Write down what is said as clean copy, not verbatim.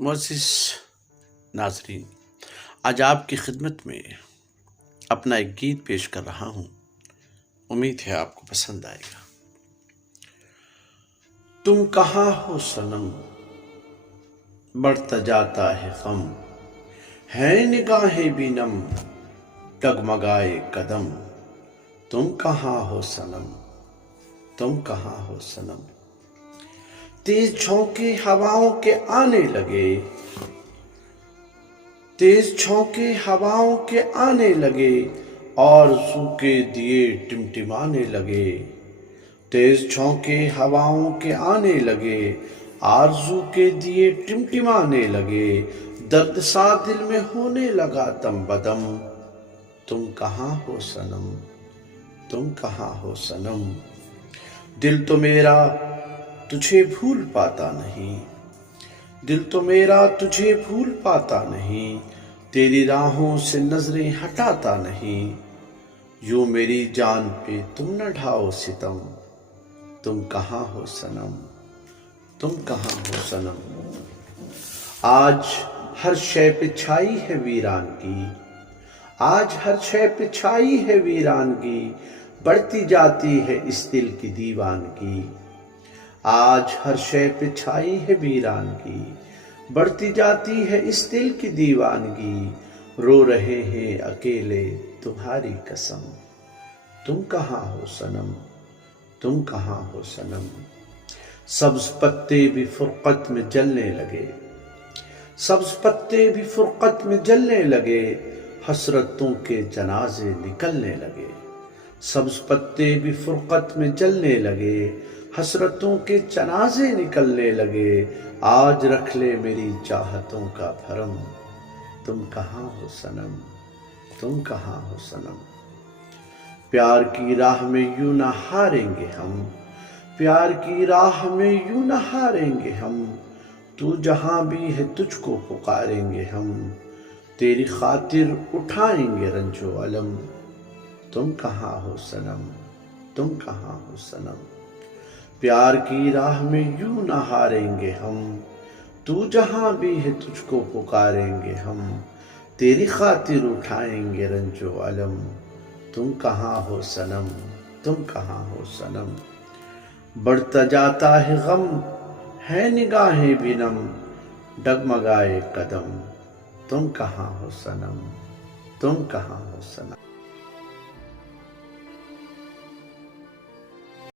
معزز ناظرین، آج آپ کی خدمت میں اپنا ایک گیت پیش کر رہا ہوں، امید ہے آپ کو پسند آئے گا۔ تم کہاں ہو صنم، بڑھتا جاتا ہے غم، ہے نگاہیں بھی نم، ڈگمگائے قدم۔ تم کہاں ہو صنم، تم کہاں ہو صنم۔ تیز جھونکے ہواؤں کے آنے لگے، تیز جھونکے ہواؤں کے آنے لگے، آرزو کے دیے ٹمٹمانے لگے۔ تیز جھونکے ہواؤں کے آنے لگے، آرزو کے دیے ٹمٹمانے لگے، درد سا دل میں ہونے لگا دم بدم۔ تم کہاں ہو صنم، تم کہاں ہو صنم۔ دل تو میرا تجھے بھول پاتا نہیں، دل تو میرا تجھے بھول پاتا نہیں، تیری راہوں سے نظریں ہٹاتا نہیں۔ یوں میری جان پہ تم نہ ڈھاؤ ستم، تم کہاں ہو صنم، تم کہاں ہو صنم۔ آج ہر شے پہ چھائی ہے ویران کی، آج ہر شے پہ چھائی ہے ویرانگی، بڑھتی جاتی ہے اس دل کی دیوانگی۔ آج ہر شے پہ چھائی ہے ویرانگی، بڑھتی جاتی ہے اس دل کی دیوانگی، رو رہے ہیں اکیلے تمہاری قسم۔ تم کہاں ہو صنم، تم کہاں ہو صنم۔ سبز پتے بھی فرقت میں جلنے لگے، سبز پتے بھی فرقت میں جلنے لگے، حسرتوں کے جنازے نکلنے لگے۔ سبز پتے بھی فرقت میں جلنے لگے، حسرتوں کے جنازے نکلنے لگے، آج رکھ لے میری چاہتوں کا بھرم۔ تم کہاں ہو صنم، تم کہاں ہو صنم۔ پیار کی راہ میں یوں نہ ہاریں گے ہم، پیار کی راہ میں یوں نہ ہاریں گے ہم، تو جہاں بھی ہے تجھ کو پکاریں گے ہم، تیری خاطر اٹھائیں گے رنج و الم۔ تم کہاں ہو صنم، تم کہاں ہو صنم۔ پیار کی راہ میں یوں نہ ہاریں گے ہم، تو جہاں بھی ہے تجھ کو پکاریں گے ہم، تیری خاطر اٹھائیں گے رنج و الم۔ تم کہاں ہو صنم، تم کہاں ہو صنم۔ بڑھتا جاتا ہے غم، ہے نگاہیں بھی نم، ڈگمگائے قدم۔ تم کہاں ہو صنم، تم کہاں ہو صنم۔